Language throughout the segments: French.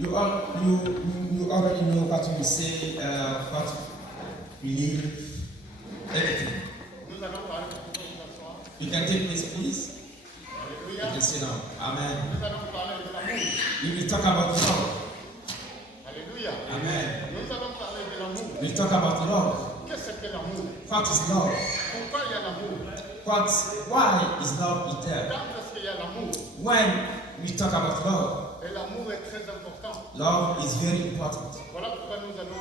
You already know what we say, what we live, everything. Nous allons parler, vous pouvez vous asseoir. You can take this, please. You Alléluia. can sit down. Amen. Nous allons parler de l'amour. We will talk about love. Alléluia. Amen. Nous allons parler de l'amour. We'll talk about love. Qu'est-ce que l'amour? What is love? Pourquoi il y a l'amour? Why is love there? Quand est-ce qu'il y a l'amour? When we talk about love, Et l'amour est très important. love is very important. Voilà pourquoi nous allons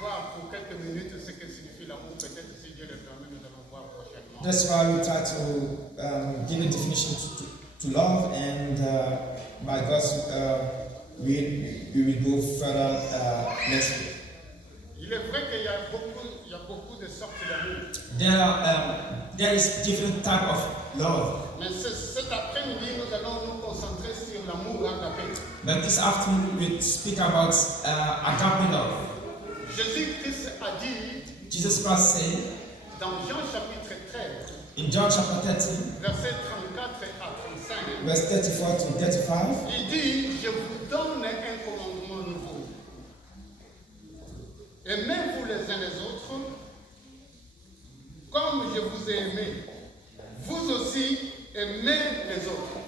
voir pour quelques minutes ce que signifie l'amour. Peut-être si Dieu le permet, nous allons voir prochainement. That's why we try to give a definition to love, and by God's we will go further next week. Il est vrai qu'il y a beaucoup de sortes d'amour. There is different type of love. Mais cet après-midi, nous allons nous concentrer sur l'amour agapé. But this afternoon we speak about agape love. Jésus-Christ a dit Jesus Christ said dans Jean chapitre 13, in John chapter 13, versets 34 à 35, verse 34 to 35, il dit, je vous donne un commandement nouveau. Aimez-vous les uns les autres, comme je vous ai aimé. Vous aussi, aimez les autres.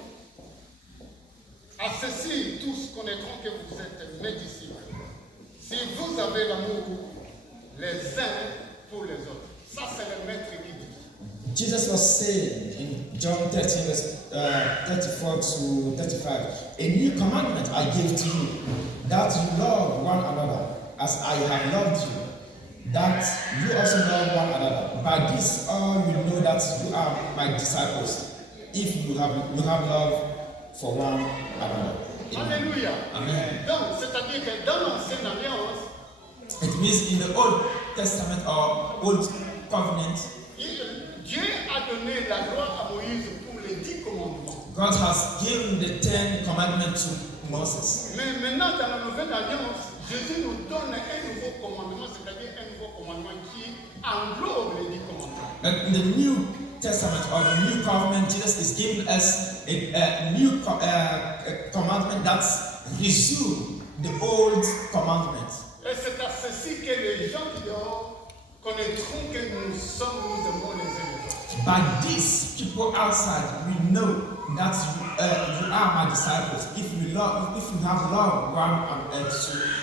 À ceci, tous connaîtront que vous êtes mes disciples. Si vous avez l'amour les uns pour les autres. Ça, c'est le maître qui dit. Jesus was saying in John 13, verse 34 to 35, a new commandment I give to you, that you love one another as I have loved you, that you also love one another. By this all will know that you are my disciples, if you have love for one another. Amen. Alléluia. Amen. Donc, c'est-à-dire que dans l'ancienne alliance, It means in the Old Testament or Old Covenant, Dieu a donné la loi à Moïse pour les 10 commandements. God has given the 10 commandments to Moses. Mais maintenant, dans la nouvelle alliance, Jésus nous donne un nouveau commandement, c'est-à-dire un nouveau commandement qui englobe les 10 commandements. But in the New Testament or the New Covenant, Jesus is giving us a new commandment that resumes the old commandments. Et c'est à ceci que les gens qui dehors connaîtront que nous aimons les uns les autres. By this, people outside will know that you are my disciples. If you have love one to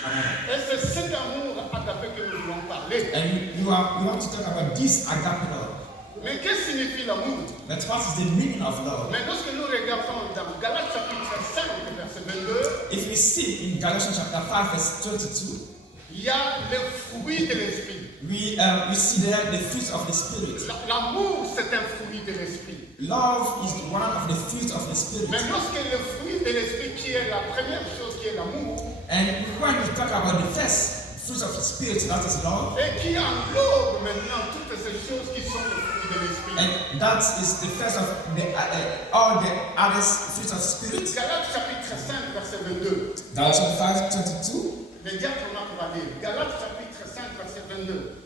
another. Et c'est cet amour agapé que nous voulons parler. And you want to talk about this agape love. Mais qu'est-ce que signifie l'amour? But what is the meaning of love? Mais lorsque nous regardons dans Galates chapitre 5, verset 22, If we see in Galatians chapter 5, verse 22, il y a le fruit de l'esprit. we see there the fruits of the Spirit. L'amour, c'est un fruit de l'esprit. Love is one of the fruits of the Spirit. Mais lorsque le fruit de l'esprit, qui est la première chose, qui est l'amour, And when we talk about the first fruits of the Spirit, that is love, et qui englobe maintenant toutes ces choses qui sont le fruit de l'esprit. and that is the first of all the other fruits of Spirit. Galates chapitre 5, verset 22. Galatians 5, 22. Le diacre va lire. Galates chapitre 5, verset 22.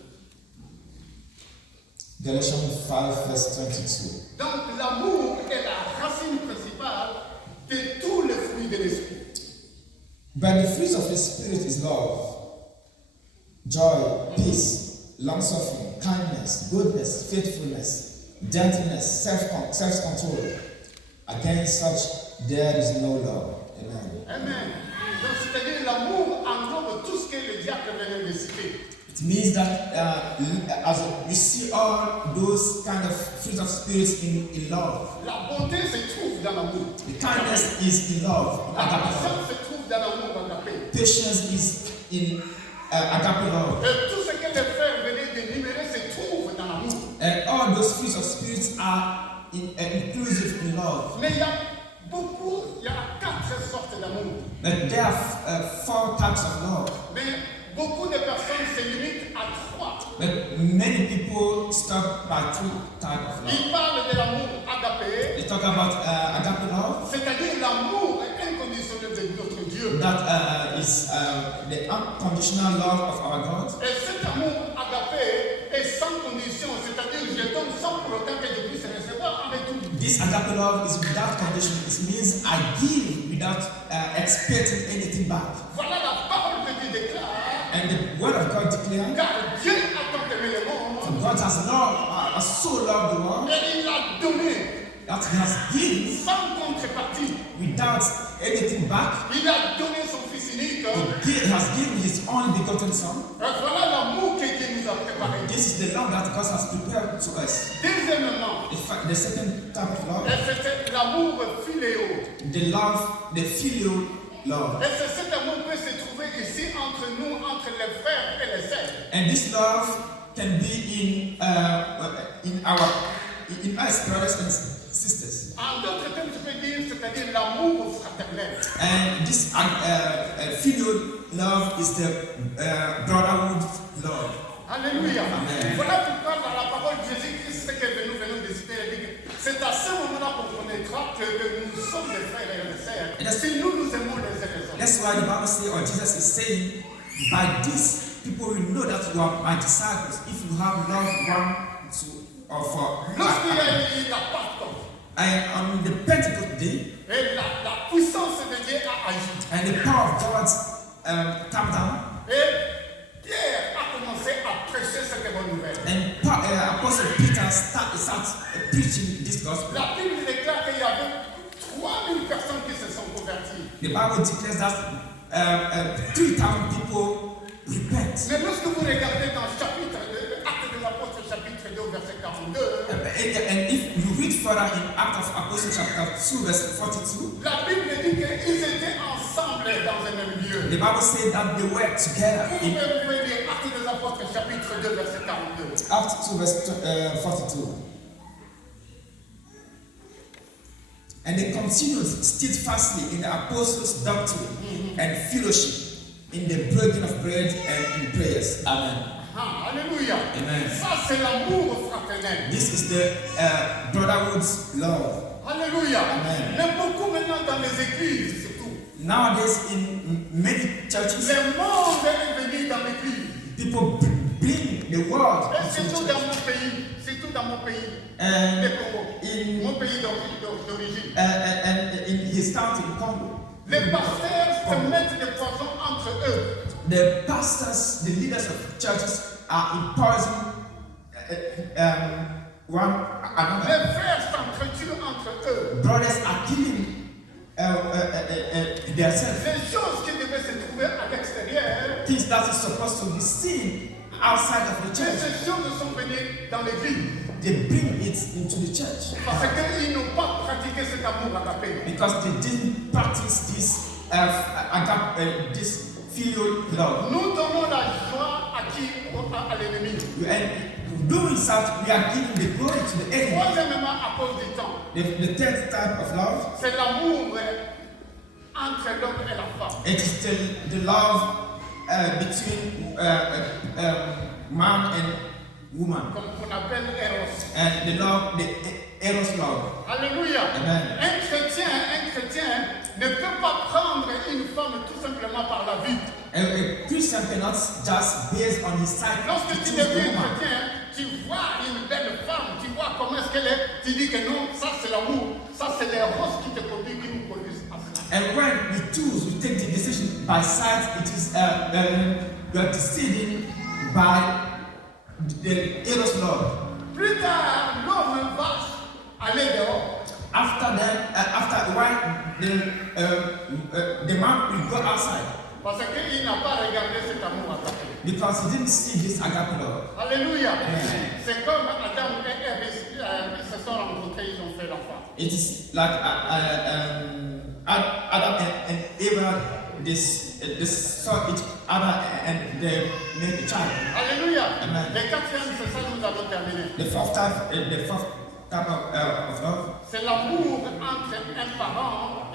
Galatians 5, verse 22. Donc l'amour est la racine principale de tous les fruits de l'esprit. But the fruits of the Spirit is love, joy, peace, long-suffering, kindness, goodness, faithfulness, gentleness, self-control. Against such there is no law. Amen. Amen. Donc c'est-à-dire l'amour englobe tout ce que le diacre venait de citer. It means that as we see all those kind of fruits of spirit in love. La bonté se trouve dans l'amour. The kindness is in love. La Agape patience love. se trouve dans l'amour agapé. Patience is in agape love. Et tout ce que les frères venaient d'énumérer se trouve dans l'amour. And all those fruits of spirits are inclusive in love. Mais il y a 4 sortes d'amour. But there are 4 types of love. Mais beaucoup de personnes se limitent à 3. But many people stop by 2 types of love. Ils parlent de l'amour agapé, They talk about agape love. c'est-à-dire l'amour inconditionnel de notre Dieu. That is the unconditional love of our God. Et cet amour agapé est sans condition, c'est-à-dire je donne sans pour autant que je puisse recevoir avec tout. This agape love is without condition. It means I give without expecting anything back. Voilà God has so loved the world et il l'a donné that He has given sans contrepartie. without anything back. Il a donné son Fils unique. He has given His only begotten Son. Voilà l'amour que Dieu nous a préparé. This is the love that God has prepared to us. Deuxièmement, In fact, the second type of love, c'est l'amour philéo. the filial love. Et cet amour peut se trouver ici entre nous, entre les frères et les sœurs. And this love can be in us, brothers and sisters. En d'autres termes, je peux dire, c'est-à-dire l'amour fraternel. And this filial love is the brotherhood love. Alléluia. Amen. Voilà pourquoi dans la parole de Jésus-Christ, ce que nous venons de citer, il dit que c'est à ce moment-là qu'on connaîtra que nous sommes des frères et des sœurs. Si nous nous aimons les uns les autres. That's why the Bible says, or Jesus is saying, by this people will know that you are my disciples if you have love one to or for. Lorsqu'il y a eu la Pentecôte, And on the Pentecost day, et la puissance de Dieu a agi. and the power of God came down, Et Pierre a commencé à prêcher cette bonne nouvelle. and Apostle Peter started preaching this gospel. La Bible déclare qu'il y avait 3000 personnes qui se sont converties. The Bible declares that 3,000 people repent. Mais lorsque vous regardez dans le chapitre, Actes de l'Apôtre, chapitre 2, verset 42, And if you read further in Acts of Apostles chapter 2 verse 42, la Bible dit qu'ils étaient ensemble dans un même lieu. the Bible says that they were together Vous in pouvez lire Actes des Apôtres, chapitre 2, verset 42. Acts 2 verse 42. And they continued steadfastly in the apostles' doctrine and fellowship, in the breaking of bread and in prayers. Amen. Ah, alléluia. Amen. Ça, c'est l'amour fraternel. This is the brotherhood's love. Alléluia. Amen. Mais beaucoup maintenant dans les églises, surtout, Nowadays, in many churches, le monde est venu dans l'église. people bring the world Et into the surtout dans church. mon pays, And le Congo, in mon pays d'origine. and in his country, in Congo, Les pasteurs se mettent des poisons entre eux. the pastors, the leaders of churches are imposing one another. Les frères s'entretuent entre eux. Brothers are killing themselves. Les choses qui devaient se trouver à l'extérieur, Things that is supposed to be seen outside of the et church, ces choses sont venues dans l'église. they bring it into the church Parce qu'ils n'ont pas pratiqué cet amour agapé. because they didn't practice this filial love. Nous donnons la joie à qui? À l'ennemi. And doing such, we are giving the glory to the enemy. Troisièmement, à cause du temps, The third type of love, c'est l'amour entre l'homme et la femme. it is the love between man and woman, Comme on appelle Eros. and the eros love. Alléluia. Amen. Un chrétien ne peut pas prendre une femme tout simplement par la vue. A Christian cannot just based on his sight Lorsque to tu choose the deviens woman. chrétien, tu vois une belle femme, tu vois comment est-ce qu'elle est, tu dis que non, ça c'est l'amour, ça c'est les roses qui te conduisent, qui nous conduisent à cela. And when we choose, we take the decision by sight. It is we are deciding by the eros love. Plus tard, l'homme va aller dehors. After that, after a while, the man will go outside Parce qu'il n'a pas regardé cet amour agapé. because he didn't see this agape love. Alléluia. Amen. C'est comme Adam et Ève, ils se sont rencontrés, ils ont fait l'enfant. It is like Adam and Eva. They saw each other and they made a child. Alléluia. Amen. Le quatrième, c'est ça que nous allons terminer. The fourth type of love, C'est l'amour entre un parent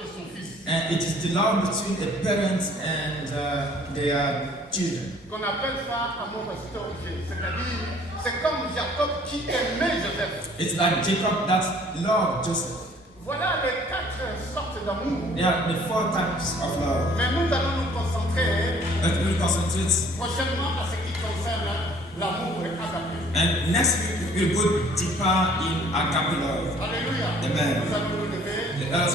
et son fils. and it is the love between the parents and their children. Qu'on appelle ça amour historique. C'est-à-dire, c'est comme Jacob qui aimait Joseph. It's like Jacob that loved Joseph. Voilà les 4 sortes d'amour. There are the 4 types of love. Mais nous allons nous concentrer But we will concentrate, prochainement à ce qui concerne l'amour agapé. and next week we will go deeper in agape love. Alléluia. Amen. Nous allons